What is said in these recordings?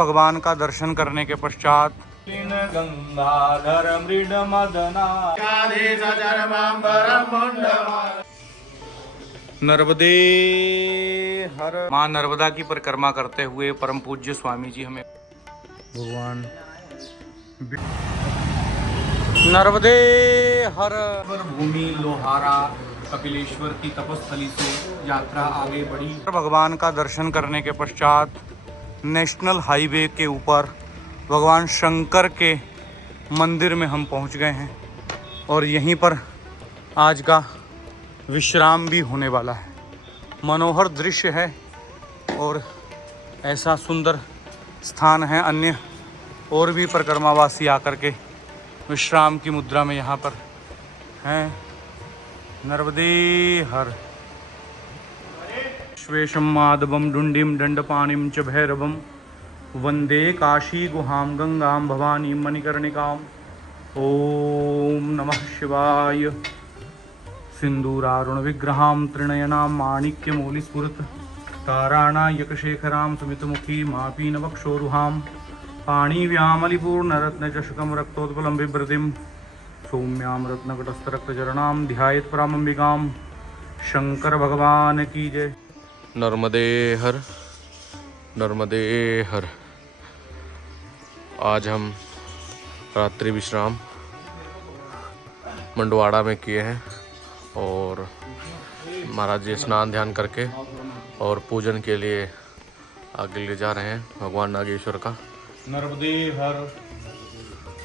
भगवान का दर्शन करने के पश्चात गंगाधर मृड मदना नर्मदे हर माँ नर्मदा की परिक्रमा करते हुए परम पूज्य स्वामी जी हमें भगवान नर्मदे हर भूमि लोहारा कपिलेश्वर की तपस्थली से यात्रा आगे बढ़ी। भगवान का दर्शन करने के पश्चात नेशनल हाईवे के ऊपर भगवान शंकर के मंदिर में हम पहुंच गए हैं और यहीं पर आज का विश्राम भी होने वाला है। मनोहर दृश्य है और ऐसा सुंदर स्थान है। अन्य और भी परिक्रमावासी आकर के विश्राम की मुद्रा में यहाँ पर हैं। नर्मदे हर श्वेशम माधवम डुंडिम दंडपाणिम च भैरवम वंदे काशी गुहाम गंगाम भवानी मणिकर्णिकाम। ओम नमः शिवाय। सिंदूरारुण विग्रहां त्रिनयनां माणिक्यमौलिस्फुरत् ताराणायकशेखरां सुमितमुखी मापीनवक्षोरुहां पाणिव्यामलिपूर्णरत्नचषकं रक्तोत्पलं बिभ्रतिं सौम्यां रत्नकटस्थरक्तचरणां ध्यायेत् परामम्बिकां। शंकर भगवान की जय। नर्मदे हर नर्मदे हर। आज हम रात्रि विश्राम मंडवाड़ा में किए हैं और महाराज जी स्नान ध्यान करके और पूजन के लिए आगे ले जा रहे हैं भगवान नागेश्वर का। नर्मदे हर।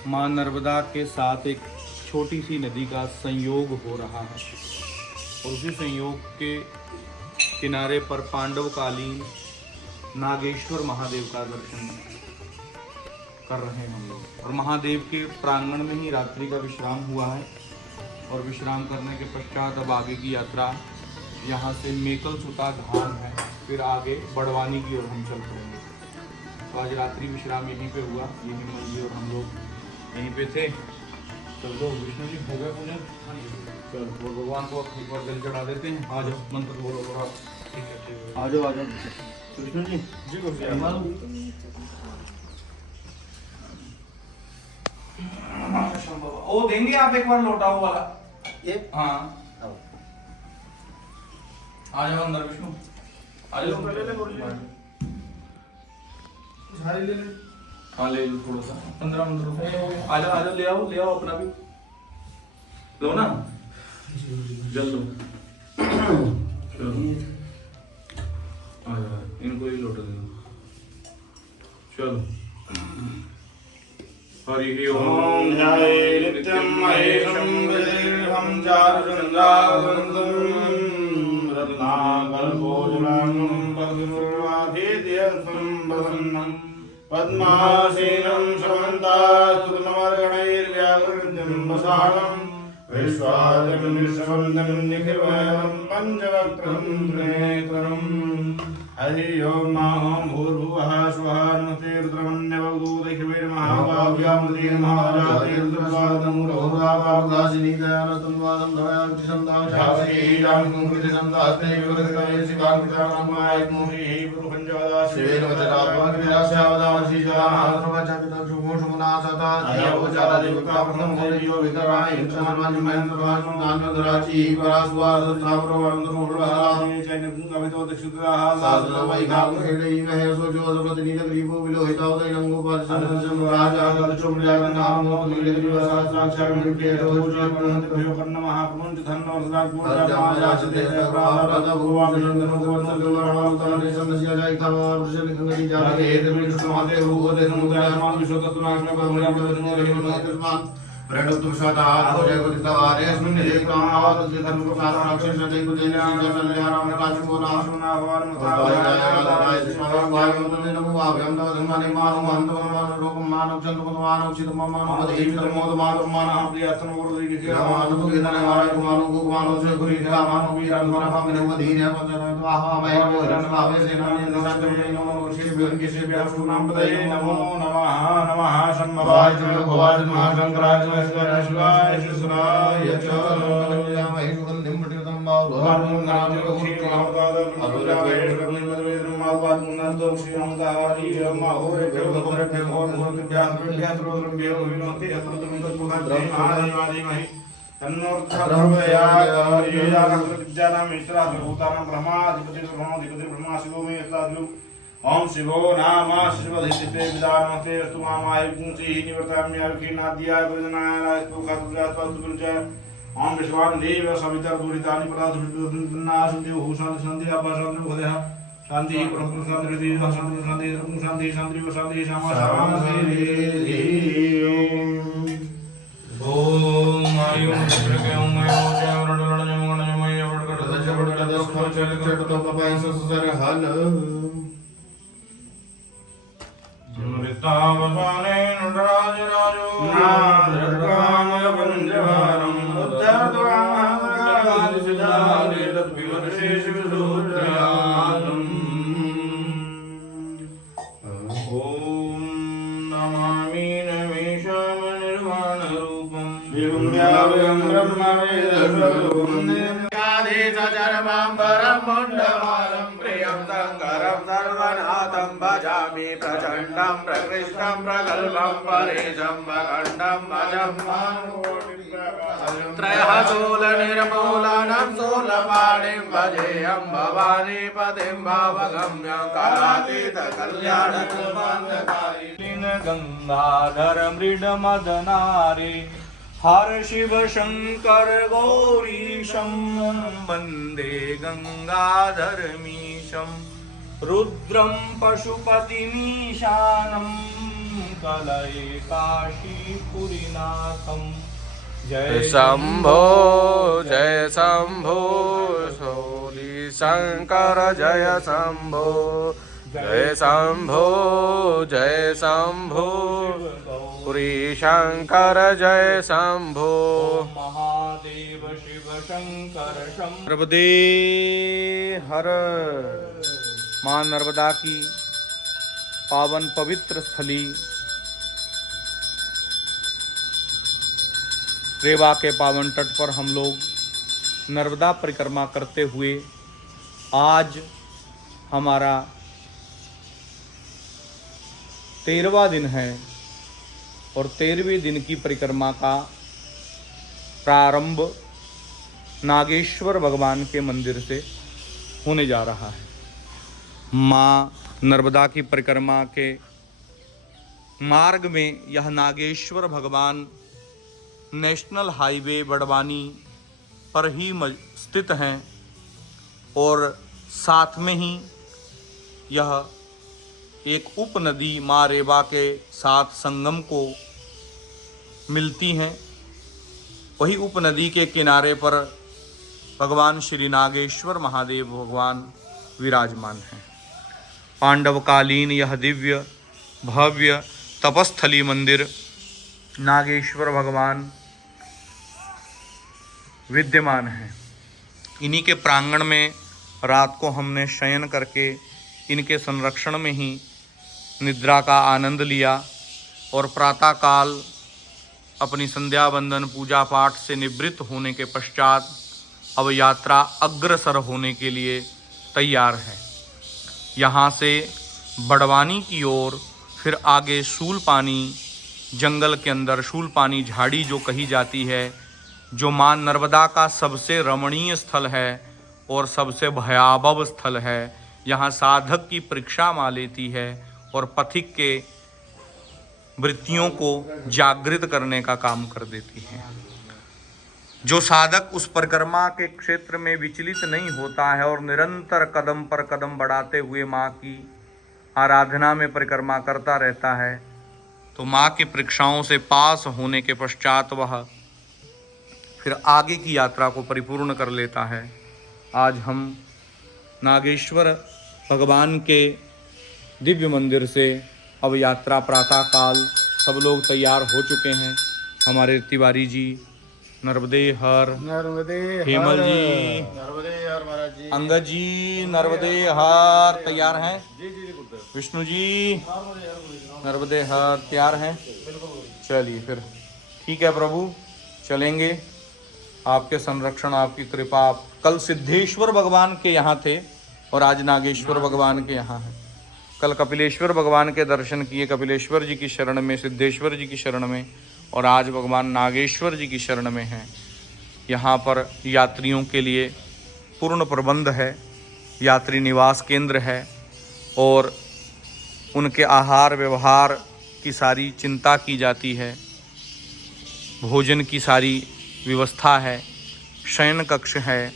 माँ नर्मदा के साथ एक छोटी सी नदी का संयोग हो रहा है और उसी संयोग के किनारे पर पांडवकालीन नागेश्वर महादेव का दर्शन कर रहे हैं हम लोग। और महादेव के प्रांगण में ही रात्रि का विश्राम हुआ है और विश्राम करने के पश्चात अब आगे की यात्रा यहाँ से मेकल सुता घाट है, फिर आगे बड़वानी की ओर हम चल पड़ेंगे। तो आज रात्रि विश्राम यहीं पे हुआ। ये हिम्मत जी और हम लोग यहीं पे थे। चलो विष्णु जी हो गए पूजन। चलो भगवान को एक बार जल चढ़ा देते हैं। आज मंत्र बोलो थोड़ा। आ जाओ कृष्ण जी जी ओ देंगे आप एक बार लौटाओ वाला ये। हाँ आ जाओ अंदर विष्णु। आ जाओ पहले ले ले। हाँ ले लो थोड़ा सा 15 मिनट। आ जाओ ले आओ अपना भी लो ना। जल लो इनको ही लौटा दो। चलो हरि ओम जय नित्यं महेशं विदेहं चारुचन्द्रावन्दं रत्नाकल्पोज्ज्वलं पद्मपूर्वाधीत्यं प्रसन्नं पद्मासीनं समन्तास्तुतमर्गणैर्व्याकृतं वसानं विश्वाजं विश्ववन्दं निखिलवयं पञ्चवक्त्रं त्रिनेत्रम्। हरि ओम मां भूर्भुवः स्वः नमस्ते रुद्रमन्यवदूतैकवीर्महाभाव्यां श्रीमहाराजैर्दुर्वादमुरोधावादासिनी दयानतन्वादं दयातिसन्दां शास्त्रीयां कुंकृतिसन्दास्ते विवृतकये शिवाङ्कितानामायत्मोहि पुरुपञ्चवदाश्रीवेदवचरात्मविरास्यावदांशिजानाथर्वचकितशुभोषमुनासता धियोजातदेवताप्रथमो विकराय इंसानवान्यमयन्तवान्दान्वधराची परास्वादस्तावरवन्दरुढरामे चैनकवितो दक्षुताः प्रणुतु सदात् जय गुरुतारेस्मिन् देवतानावत् धर्मप्रसादराक्षस जय गुरुदेव जयसल्याराम काशुको नाशुना भवान् मुताय स्मरणवायुं नमो वाभ्यं तव धर्मानि मानो महन्तवमानो रूपं मानव चन्द्रपदमानो चितममानो मदेवितमोदमानो प्रियस्तम गुरुदेव मानो केतने वाराय मानो गुमानो से गुरि मानो वीरं मनभामने वधीने पञ्चवाहामय भोजनं भावे सेनानि नमस्ते नमो ऋषिभ्यो ऋषिभ्यो नाम पदये नमो नमः शम्भवाय भवाय महाशंकराय शिवाय शिवाय च ओम शिवो नाम शिवधिष्ठिते विदानमते अस्तु मामाय पुंसी निवर्ताम्याविखिनाद्याय गुरुजनाय तुकातुजात्वातुरुजय ओम विश्वान देव सविता दुरितानि प्रदासुनाशुद्धि शांति शांति अपशांति भोदय शांति परम शांति शांति शांति शांति शांति शांति क्षमा शांति ओम आयुं प्रज्ञां मयो जयवरणमय हल मृतावसाने नटराज राजो नादरकामय पंजवारं उद्धर्त्वामगादि सिद्धादि तद्विवर्षेष विशोत्रयानम् ओम नमामि नमेशम निर्वाणरूपं विगुम्यावयं ब्रह्मवेदस्वरूपं निर्यादेशचरमाम्बरं मुण्डमालं प्रियं शङ्करं सर्वनाथं भजामि प्रचण्डं प्रकृष्टं प्रगल्भं परेशं भखण्डं भजं त्रयः शूलनिर्मूलनं शूलपाणिं भजेयं भवानीपतिं भावगम्यं कलातीतकल्याणकृपान्तकारी गंगाधर मृडमदनारे हर शिव शंकर गौरीशं वन्दे गंगाधरमीशं रुद्रं पशुपतिमीशानं कलये काशीपुरीनाथं जय शंभो शोली शंकर जय शंभो पुरी शंकर जय शंभो महादेव शिव शंकर नर्मदे हर मां नर्मदा की पावन पवित्र स्थली रेवा के पावन तट पर हम लोग नर्मदा परिक्रमा करते हुए आज हमारा 13वां दिन है और 13वें दिन की परिक्रमा का प्रारंभ नागेश्वर भगवान के मंदिर से होने जा रहा है। माँ नर्मदा की परिक्रमा के मार्ग में यह नागेश्वर भगवान नेशनल हाईवे बड़वानी पर ही स्थित हैं और साथ में ही यह एक उपनदी माँ रेवा के साथ संगम को मिलती हैं। वही उपनदी के किनारे पर भगवान श्री नागेश्वर महादेव भगवान विराजमान हैं। पांडवकालीन यह दिव्य भव्य तपस्थली मंदिर नागेश्वर भगवान विद्यमान है। इन्हीं के प्रांगण में रात को हमने शयन करके इनके संरक्षण में ही निद्रा का आनंद लिया और प्रातःकाल अपनी संध्या वंदन पूजा पाठ से निवृत्त होने के पश्चात अब यात्रा अग्रसर होने के लिए तैयार है। यहाँ से बड़वानी की ओर फिर आगे शूलपानी जंगल के अंदर शूलपानी झाड़ी जो कही जाती है, जो मां नर्मदा का सबसे रमणीय स्थल है और सबसे भयावह स्थल है। यहाँ साधक की परीक्षा मां लेती है और पथिक के वृत्तियों को जागृत करने का काम कर देती है। जो साधक उस परिक्रमा के क्षेत्र में विचलित नहीं होता है और निरंतर कदम पर कदम बढ़ाते हुए माँ की आराधना में परिक्रमा करता रहता है, तो माँ की परीक्षाओं से पास होने के पश्चात वह फिर आगे की यात्रा को परिपूर्ण कर लेता है। आज हम नागेश्वर भगवान के दिव्य मंदिर से अब यात्रा प्रातःकाल सब लोग तैयार हो चुके हैं। हमारे तिवारी जी, नर्मदे हर, हेमल जी, महाराज जी, अंगद जी, नर्मदे हर तैयार हैं। विष्णु जी नर्मदे हर तैयार हैं। चलिए फिर ठीक है प्रभु, चलेंगे। आपके संरक्षण, आपकी कृपा। आप कल सिद्धेश्वर भगवान के यहाँ थे और आज नागेश्वर भगवान के यहाँ हैं। कल कपिलेश्वर भगवान के दर्शन किए, कपिलेश्वर जी की शरण में, सिद्धेश्वर जी की शरण में, और आज भगवान नागेश्वर जी की शरण में हैं। यहाँ पर यात्रियों के लिए पूर्ण प्रबंध है, यात्री निवास केंद्र है और उनके आहार व्यवहार की सारी चिंता की जाती है, भोजन की सारी व्यवस्था है, शयन कक्ष है।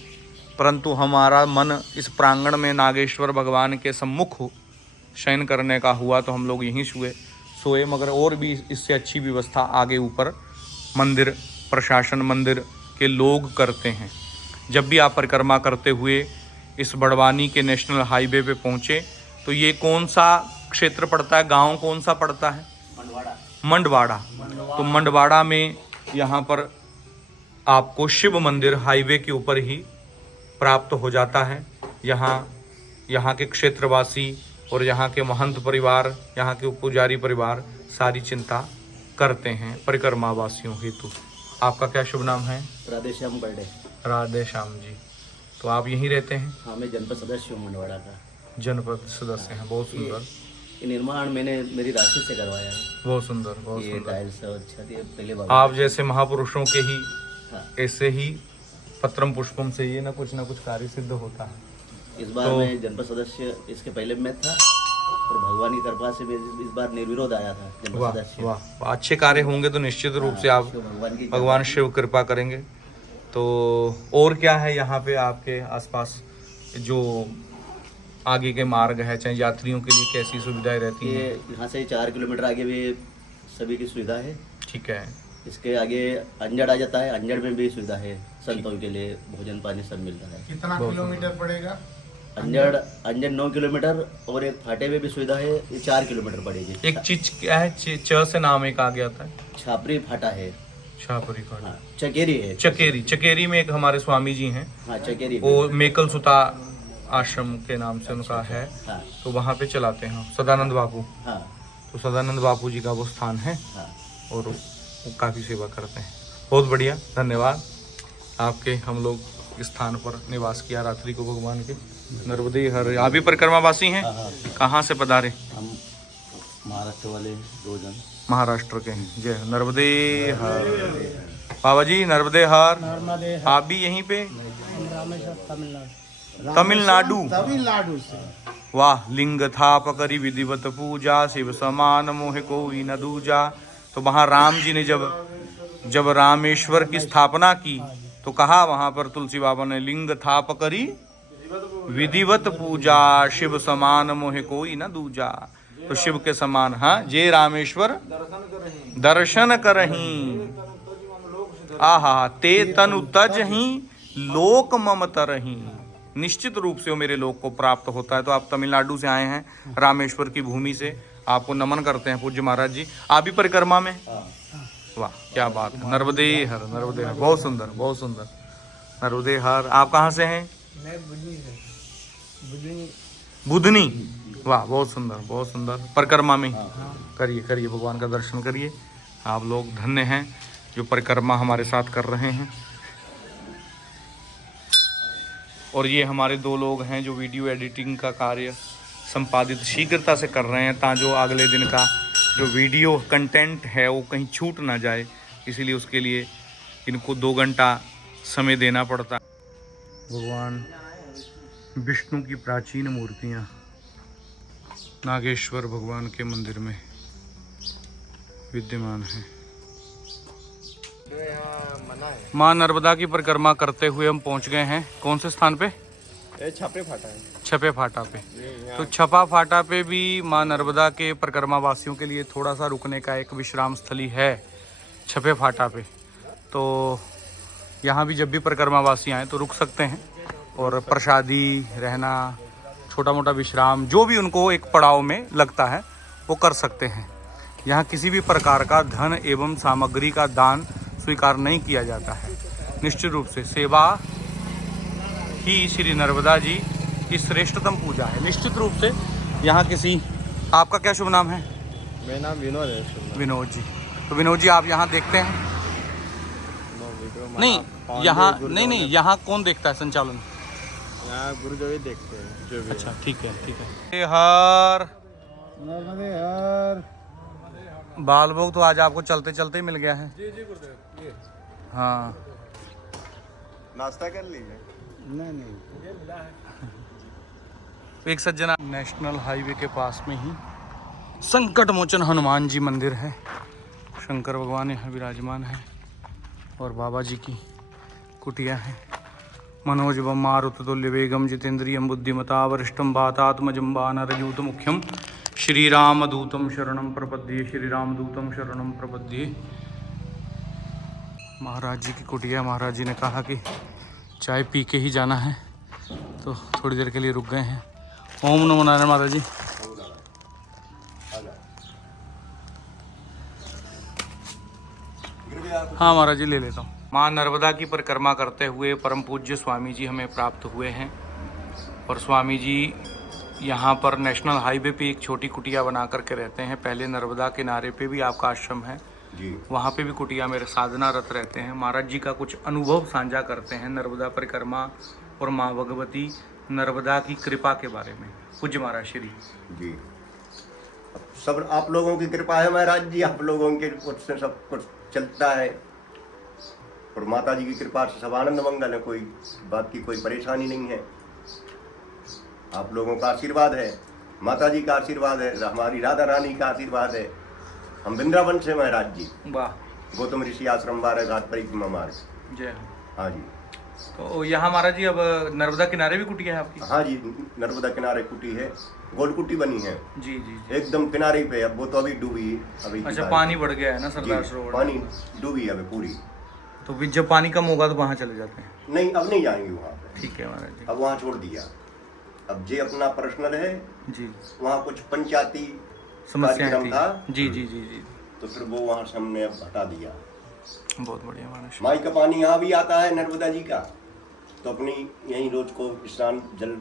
परंतु हमारा मन इस प्रांगण में नागेश्वर भगवान के सम्मुख शयन करने का हुआ तो हम लोग यहीं सोए, मगर और भी इससे अच्छी व्यवस्था आगे ऊपर मंदिर प्रशासन, मंदिर के लोग करते हैं। जब भी आप परिक्रमा करते हुए इस बड़वानी के नेशनल हाईवे पे पहुँचे तो ये कौन सा क्षेत्र पड़ता है, गांव कौन सा पड़ता है? मंडवाड़ा। तो मंडवाड़ा में यहाँ पर आपको शिव मंदिर हाईवे के ऊपर ही प्राप्त हो जाता है। यहाँ के क्षेत्रवासी और यहाँ के महंत परिवार, यहाँ के पुजारी परिवार सारी चिंता करते हैं परिक्रमा वासियों हेतु। आपका क्या शुभ नाम है? राधे श्याम बर्डे। राधे श्याम जी। तो आप यहीं रहते हैं? हाँ, मैं जनपद सदस्य हूँ मंडवाड़ा का। जनपद सदस्य हैं, बहुत सुंदर। ये निर्माण मैंने मेरी राशि से करवाया है। बहुत सुंदर, बहुत ये सुंदर। टाइल्स और छत ये पहले आप जैसे महापुरुषों के ही हाँ। ऐसे ही पत्रम पुष्पम से ये ना कुछ कार्य सिद्ध होता है। इस बार मैं जनपद सदस्य, इसके पहले मैं था और भगवान की कृपा से मैं इस बार निर्विरोध आया था जनपद वाह सदस्य। वाह, अच्छे कार्य होंगे तो निश्चित रूप से आप भगवान शिव कृपा करेंगे। तो और क्या है यहाँ पे आपके आसपास जो आगे के मार्ग है, चाहे यात्रियों के लिए कैसी सुविधाएं रहती हैं? यहाँ से 4 किलोमीटर आगे भी सभी की सुविधा है। ठीक है। इसके आगे अंजड़ आ जाता है, अंजड़ में भी सुविधा है, संतों के लिए भोजन पानी सब मिलता है। कितना किलोमीटर पड़ेगा? अंजड़ 9 किलोमीटर और एक फाटे में भी सुविधा है, ये 4 किलोमीटर पड़ेगी। एक चीज क्या है, च से नाम एक आ गया था, छापरी फाटा है। छापरी फाटा। हाँ, चकेरी है। चकेरी में एक हमारे स्वामी जी हैं। हाँ, चकेरी वो मेकल सुता आश्रम के नाम से उनका है। हाँ। तो वहाँ पे चलाते हैं सदानंद बापू। हाँ। तो सदानंद बापू जी का वो स्थान है। हाँ। और वो काफ़ी सेवा करते हैं। बहुत बढ़िया, धन्यवाद आपके। हम लोग इस स्थान पर निवास किया रात्रि को भगवान के। नर्मदे हर। आप भी परिक्रमावासी हैं? हाँ। कहाँ से पधारे? हम महाराष्ट्र वाले 2 जन। महाराष्ट्र के हैं। जय नर्मदे हर। बाबा जी नर्मदे हर। आप भी यहीं पे? तमिलनाडु से। वाह। लिंग था पकड़ी विधिवत पूजा, शिव समान मोह कोई न दूजा। तो वहाँ राम जी ने जब रामेश्वर की स्थापना की तो कहा वहाँ पर तुलसी बाबा ने, लिंग था पकड़ी विधिवत पूजा, शिव समान मोह कोई न दूजा। तो शिव के समान, हाँ, जे रामेश्वर दर्शन करहीं, आहा ते तनु तजहीं लोक मम तरहीं। निश्चित रूप से वो मेरे लोक को प्राप्त होता है। तो आप तमिलनाडु से आए हैं, रामेश्वर की भूमि से, आपको नमन करते हैं पूज्य महाराज जी। आप भी परिक्रमा में? वाह, क्या बात है। नर्मदे हर, नर्मदे हर। बहुत सुंदर, बहुत सुंदर। नर्मदे हर। आप कहाँ से हैं? मैं बुधनी। वाह, बहुत सुंदर, बहुत सुंदर। परिक्रमा में करिए करिए, भगवान का दर्शन करिए। आप लोग धन्य हैं जो परिक्रमा हमारे साथ कर रहे हैं। और ये हमारे 2 लोग हैं जो वीडियो एडिटिंग का कार्य संपादित शीघ्रता से कर रहे हैं, ताकि अगले दिन का जो वीडियो कंटेंट है वो कहीं छूट ना जाए। इसीलिए उसके लिए इनको 2 घंटा समय देना पड़ता है। भगवान विष्णु की प्राचीन मूर्तियाँ नागेश्वर भगवान के मंदिर में विद्यमान हैं। माँ नर्मदा की परिक्रमा करते हुए हम पहुंच गए हैं। कौन से स्थान पे? छपे फाटा है। छपे फाटा पे। तो छपा फाटा पे भी माँ नर्मदा के परिक्रमा वासियों के लिए थोड़ा सा रुकने का एक विश्राम स्थली है, छपे फाटा पे। तो यहाँ भी जब भी परिक्रमा वासी आए तो रुक सकते हैं और प्रसादी, रहना, छोटा मोटा विश्राम, जो भी उनको एक पड़ाव में लगता है वो कर सकते हैं। यहाँ किसी भी प्रकार का धन एवं सामग्री का दान स्वीकार नहीं किया जाता है। निश्चित रूप से सेवा ही श्री नर्मदा जी की श्रेष्ठतम पूजा है। निश्चित रूप से यहाँ किसी, आपका क्या शुभ नाम है? मेरा नाम विनोद है। विनोद जी। तो विनोद जी, आप यहाँ देखते हैं वीडियो नहीं यहाँ नहीं यहाँ कौन देखता है संचालन? यहाँ गुरु जो भी देखते हैं जो भी अच्छा ठीक है। हर बाल भोग तो आज आपको चलते चलते ही मिल गया है। जी गुरुदेव। हाँ नाश्ता कर लीजिए। नहीं एक सज्जना नेशनल हाईवे के पास में ही संकट मोचन हनुमान जी मंदिर है। शंकर भगवान यहाँ विराजमान है और बाबा जी की कुटिया है। मनोजवम मारुततुल्य वेगम जितेंद्रियम बुद्धिमता वरिष्ठम वातात्मजं वानरयूत मुख्यम श्री रामदूतम शरणम प्रपद्ये। श्री रामदूतम शरणम प्रपद्ये। महाराज जी की कुटिया। महाराज जी ने कहा कि चाय पी के ही जाना है तो थोड़ी देर के लिए रुक गए हैं। ओम नमो नारायण महाराज जी। हाँ महाराज जी ले लेता हूँ। माँ नर्मदा की परिक्रमा करते हुए परम पूज्य स्वामी जी हमें प्राप्त हुए हैं और स्वामी जी यहाँ पर नेशनल हाईवे पे एक छोटी कुटिया बना करके रहते हैं। पहले नर्मदा किनारे पे भी आपका आश्रम है जी, वहाँ पे भी कुटिया में साधनारत रहते हैं। महाराज जी का कुछ अनुभव साझा करते हैं नर्मदा परिक्रमा और माँ भगवती नर्मदा की कृपा के बारे में। पूज्य महाराज श्री जी। सब आप लोगों की कृपा है महाराज जी, आप लोगों के उससे सब कुछ चलता है और माता जी की कृपा से सब आनंद मंगल है। कोई बात की कोई परेशानी नहीं है। आप लोगों का आशीर्वाद है, माता जी का आशीर्वाद है, हमारी राधा रानी का आशीर्वाद है। हम वृंदावन से महाराज जी। वाह। गौतम ऋषि आश्रम 12 घाट परिक्रमा मार्ग। जय। हाँ जी। तो यहाँ महाराज जी अब नर्मदा किनारे भी कुटिया है आपकी? हाँ जी, नर्मदा किनारे कुटी है, गोल कुटी बनी है जी जी, जी। एकदम किनारे पे। अब वो तो अभी डूबी अभी। अच्छा पानी बढ़ गया है ना सरदार सरोवर? पानी डूबी अभी पूरी। तो भी जब पानी कम होगा तो वहाँ चले जाते हैं? नहीं अब नहीं जाएंगे वहाँ पे। ठीक है महाराज जी। अब वहाँ छोड़ दिया। अब जे अपना पर्सनल है जी, वहाँ कुछ पंचायती समस्या कार्यक्रम था जी जी जी जी, तो फिर वो वहाँ से हमने अब हटा दिया। बहुत बढ़िया महाराज। माई का पानी यहाँ भी आता है नर्मदा जी का, तो अपनी यहीं रोज को स्नान जल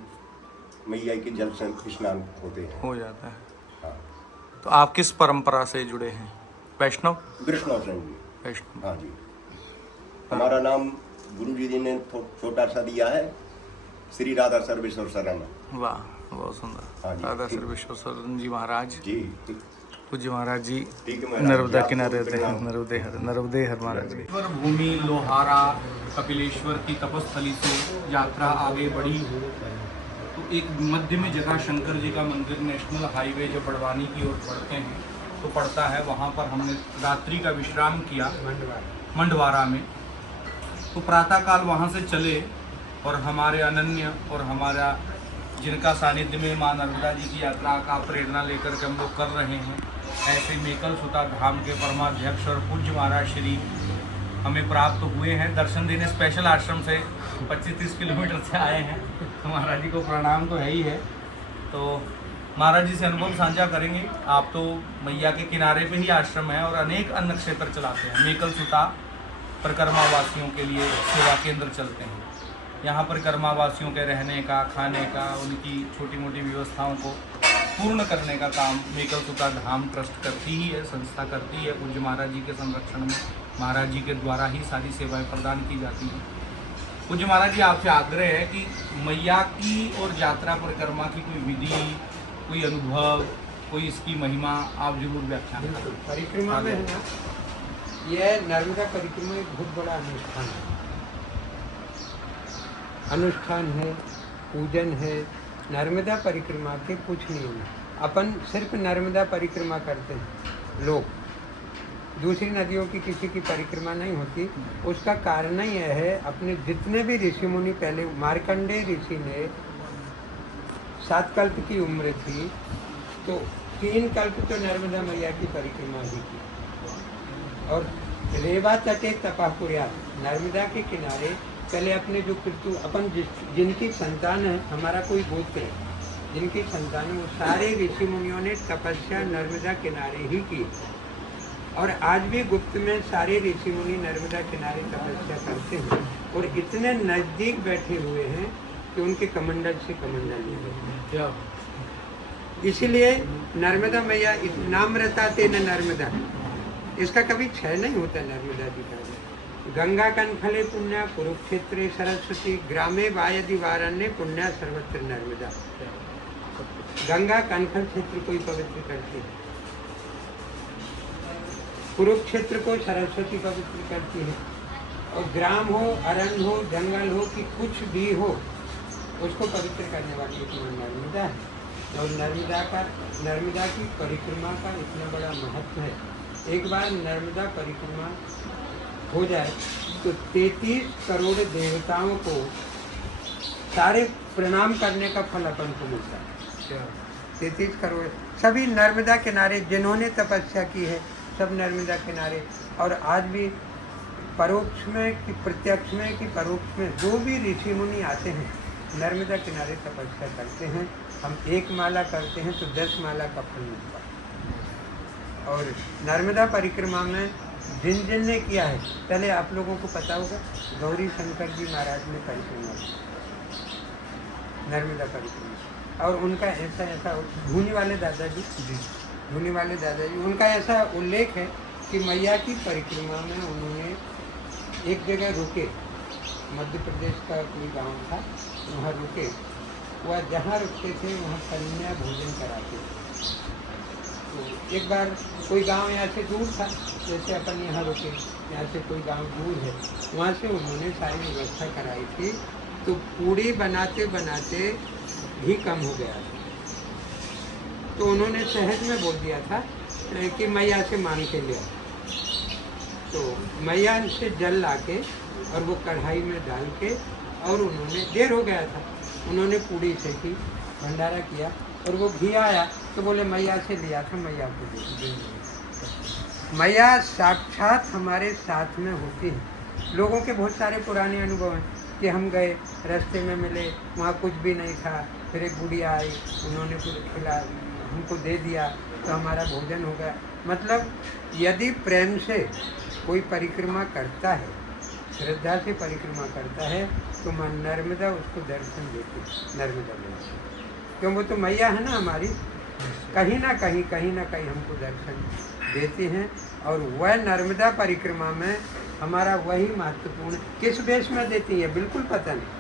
मैया के जल से स्नान होते हैं, हो जाता है। हाँ। तो आप किस परंपरा से जुड़े हैं? वैष्णव? वैष्णव से जी। वैष्णव। हाँ जी। हमारा नाम गुरु जी ने छोटा सा दिया है, श्री राधा सर्वेश्वर शरण। वाह बहुत सुंदर। हाँ जी। राधा सर्वेश्वर शरण जी महाराज जी। पूज्य महाराज जी ठीक है महाराज नर्मदा जी, किनारे आपको रहते हैं। नर्मदे हर महाराज जी। भूमि लोहारा कपिलेश्वर की तपस्थली से यात्रा आगे बढ़ी तो एक मध्य में जगह शंकर जी का मंदिर नेशनल हाईवे जब बड़वानी की ओर बढ़ते हैं तो पड़ता है। वहाँ पर हमने रात्रि का विश्राम किया मंडवारा में। तो प्रातःकाल वहाँ से चले और हमारे अनन्य और हमारा जिनका सानिध्य में माँ नर्मदा जी की यात्रा का प्रेरणा लेकर के हम लोग कर रहे हैं, ऐसे मेकल सुता धाम के परमाध्यक्ष और पूज्य महाराज श्री हमें प्राप्त हुए हैं। दर्शन देने स्पेशल आश्रम से 25-30 किलोमीटर से आए हैं, तो महाराज जी को प्रणाम तो है ही है। तो महाराज जी से अनुभव साझा करेंगे। आप तो मैया के किनारे पे ही आश्रम है और अनेक अन्य क्षेत्र चलाते हैं। मेकल सुता परिक्रमा वासियों के लिए सेवा केंद्र चलते हैं। यहाँ परिक्रमा वासियों के रहने का, खाने का, उनकी छोटी मोटी व्यवस्थाओं को पूर्ण करने का काम मेकल सुता धाम ट्रस्ट करती ही है, संस्था करती है। पूज्य महाराज जी के संरक्षण में महाराज जी के द्वारा ही सारी सेवाएं प्रदान की जाती हैं। पूज्य महाराज जी आपसे आग्रह है कि मैया की और यात्रा परिक्रमा की कोई विधि, कोई अनुभव, कोई इसकी महिमा आप जरूर व्याख्यान करें। परिक्रमा में है ना, यह नर्मदा परिक्रमा एक बहुत बड़ा अनुष्ठान है, पूजन है। नर्मदा परिक्रमा के कुछ नियम है। अपन सिर्फ नर्मदा परिक्रमा करते हैं लोग, दूसरी नदियों की किसी की परिक्रमा नहीं होती। उसका कारण यह है, अपने जितने भी ऋषि मुनि, पहले मार्कंडेय ऋषि ने 7 कल्प की उम्र थी तो 3 कल्प तो नर्मदा मैया की परिक्रमा ही की। और रेवा तटे तपा कुर्यात, नर्मदा के किनारे पहले अपने जो कृतु अपन जिनकी संतान है, हमारा कोई गोत्र है जिनकी संतान है, वो सारे ऋषि मुनियों ने तपस्या नर्मदा किनारे ही की। और आज भी गुप्त में सारे ऋषि मुनि नर्मदा किनारे तपस्या करते हैं और इतने नज़दीक बैठे हुए हैं कि उनके कमंडल से कमंडल ले हैं। इसीलिए नर्मदा मैया नाम रहता तेन नर्मदा, इसका कभी क्षय नहीं होता नर्मदा जी का। गंगा कनखले पुण्य कुरुक्षेत्रे सरस्वती ग्रामे वायदि वारण्य पुण्य सर्वत्र नर्मदा। गंगा कनखल क्षेत्र को ही पवित्र करती है, कुरुक्षेत्र को सरस्वती पवित्र करती है, और ग्राम हो, अरण्य हो, जंगल हो कि कुछ भी हो, उसको पवित्र करने वाली एक नर्मदा है। और नर्मदा की परिक्रमा का इतना बड़ा महत्व है। एक बार नर्मदा परिक्रमा हो जाए तो 33 करोड़ देवताओं को सारे प्रणाम करने का फल अपन को मिलता है। 33 करोड़ सभी नर्मदा किनारे जिन्होंने तपस्या की है, सब नर्मदा किनारे। और आज भी परोक्ष में कि प्रत्यक्ष में कि परोक्ष में जो भी ऋषि मुनि आते हैं नर्मदा किनारे तपस्या करते हैं। हम 1 माला करते हैं तो 10 माला का फल मिलता है। और नर्मदा परिक्रमा में जिन जिन ने किया है, पहले आप लोगों को पता होगा गौरी शंकर जी महाराज ने परिक्रमा की नर्मदा परिक्रमा, और उनका ऐसा धूनी वाले दादाजी उनका ऐसा उल्लेख है कि मैया की परिक्रमा में उन्होंने एक जगह रुके, मध्य प्रदेश का कोई गांव था, वहाँ रुके। वह जहाँ रुकते थे वहाँ कन्या भोजन कराते थे। तो एक बार कोई गांव यहाँ से दूर था, जैसे अपन यहाँ रुके, यहाँ से कोई गांव दूर है, वहाँ से उन्होंने सारी व्यवस्था कराई थी। तो पूड़ी बनाते बनाते घी कम हो गया था, तो उन्होंने सहज में बोल दिया था कि मैया से मांग के लिया। तो मैया से जल लाके और वो कढ़ाई में डाल के, और उन्होंने, देर हो गया था, उन्होंने पूड़ी सेकी, भंडारा किया, और वो घी आया तो बोले मैया से लिया था, मैया को दे। मैया साक्षात हमारे साथ में होती है। लोगों के बहुत सारे पुराने अनुभव हैं कि हम गए, रास्ते में मिले, वहाँ कुछ भी नहीं था, फिर एक बुढ़िया आई, उन्होंने कुछ खिला हमको दे दिया तो हमारा भोजन हो गया। मतलब यदि प्रेम से कोई परिक्रमा करता है, श्रद्धा से परिक्रमा करता है, तो माँ नर्मदा उसको दर्शन देती है। नर्मदा में क्यों, वो तो मैया है ना हमारी, कहीं ना कहीं हमको दर्शन देते हैं। और वह नर्मदा परिक्रमा में हमारा वही महत्वपूर्ण, किस वेश में देती है बिल्कुल पता नहीं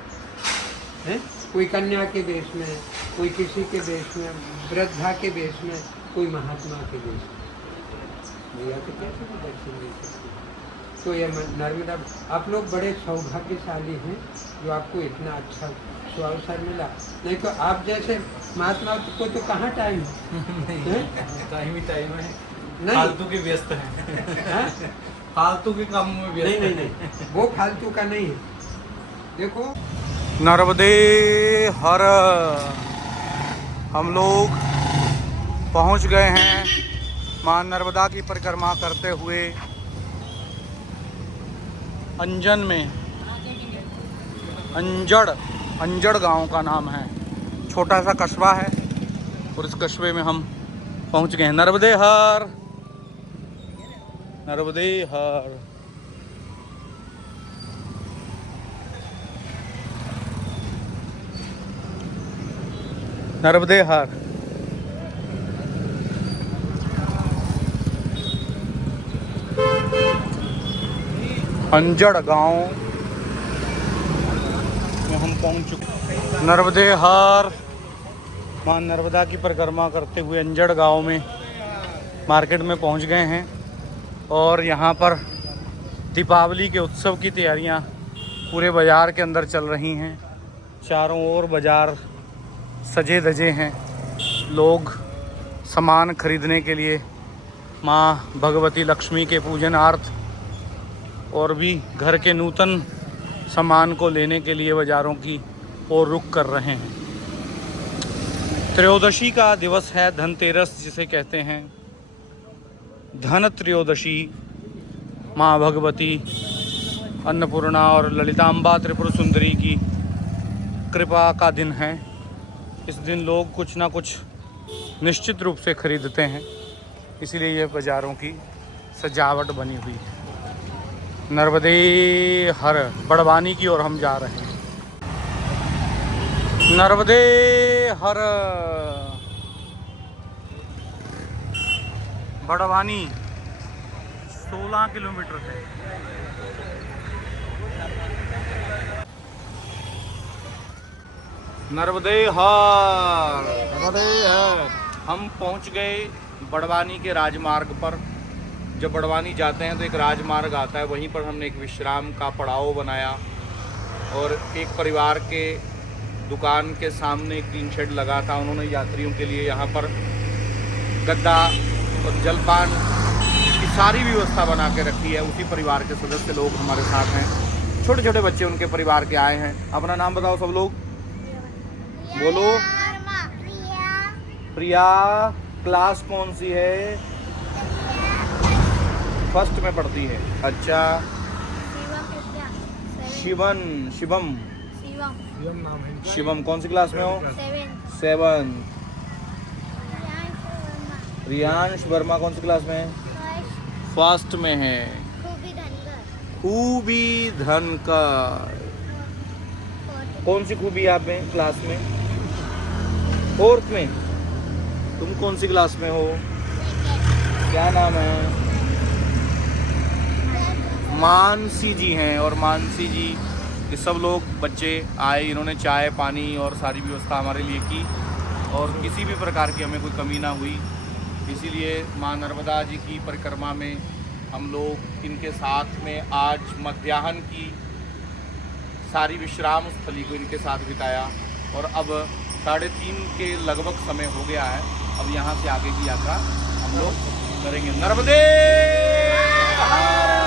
है, कोई कन्या के वेश में, कोई किसी के वेश में, वृद्धा के वेश में, कोई महात्मा के वेश में, मैया तो कैसे भी दर्शन दे सकती है। तो ये नर्मदा, आप लोग बड़े सौभाग्यशाली हैं जो आपको इतना अच्छा अवसर मिला, नहीं तो आप जैसे महात्मा को तो कहाँ टाइम है? टाइम ही टाइम है, नहीं फालतू के व्यस्त हैं, फालतू के काम में व्यस्त। नहीं, वो फालतू का नहीं है। देखो नर्मदे हर, हम लोग पहुंच गए हैं मां नर्मदा की परिक्रमा करते हुए अंजन में। अंजड़ गांव का नाम है, छोटा सा कस्बा है, और इस कस्बे में हम पहुंच गए हैं। नर्मदे हर, नर्मदे हर। नर्मदे हर। अंजड़ गांव में हम पहुंच चुके। नर्मदे हर, मां नर्मदा की परिक्रमा करते हुए अंजड़ गांव में मार्केट में पहुंच गए हैं। और यहाँ पर दीपावली के उत्सव की तैयारियां पूरे बाज़ार के अंदर चल रही हैं। चारों ओर बाज़ार सजे धजे हैं, लोग सामान खरीदने के लिए माँ भगवती लक्ष्मी के पूजनार्थ और भी घर के नूतन सामान को लेने के लिए बाज़ारों की ओर रुख कर रहे हैं। त्रयोदशी का दिवस है, धनतेरस जिसे कहते हैं। धन त्रयोदशी माँ भगवती अन्नपूर्णा और ललितांबा त्रिपुर सुंदरी की कृपा का दिन है। इस दिन लोग कुछ ना कुछ निश्चित रूप से खरीदते हैं, इसीलिए ये बाज़ारों की सजावट बनी हुई है। नर्मदे हर, बड़वानी की ओर हम जा रहे हैं। नर्मदे हर, बड़वानी 16 किलोमीटर है। नर्मदे हर, नर्मदे हर। हम पहुंच गए बड़वानी के राजमार्ग पर। जब बड़वानी जाते हैं तो एक राजमार्ग आता है, वहीं पर हमने एक विश्राम का पड़ाव बनाया और एक परिवार के दुकान के सामने एक टीन शेड लगा था। उन्होंने यात्रियों के लिए यहाँ पर गद्दा और जलपान की सारी व्यवस्था बना के रखी है। उसी परिवार के सदस्य लोग हमारे साथ हैं, छोटे छोटे बच्चे उनके परिवार के आए हैं। अपना नाम बताओ सब लोग, बोलो। प्रिया, क्लास कौन सी है? फर्स्ट में पढ़ती है। अच्छा। शिवम, शिवम, शिवम कौन सी क्लास में हो? 7। रियांश वर्मा कौन सी क्लास में है? फर्स्ट में है। खूबी धनकर कौन सी खूबी आप में क्लास में? 4th में। तुम कौन सी क्लास में हो? क्या नाम है? मानसी जी हैं। और मानसी जी ये सब लोग बच्चे आए, इन्होंने चाय पानी और सारी व्यवस्था हमारे लिए की और किसी भी प्रकार की हमें कोई कमी ना हुई। इसीलिए माँ नर्मदा जी की परिक्रमा में हम लोग इनके साथ में आज मध्याह्न की सारी विश्राम स्थली को इनके साथ बिताया और अब 3:30 के लगभग समय हो गया है। अब यहाँ से आगे की यात्रा हम लोग करेंगे। नर्मदे हर।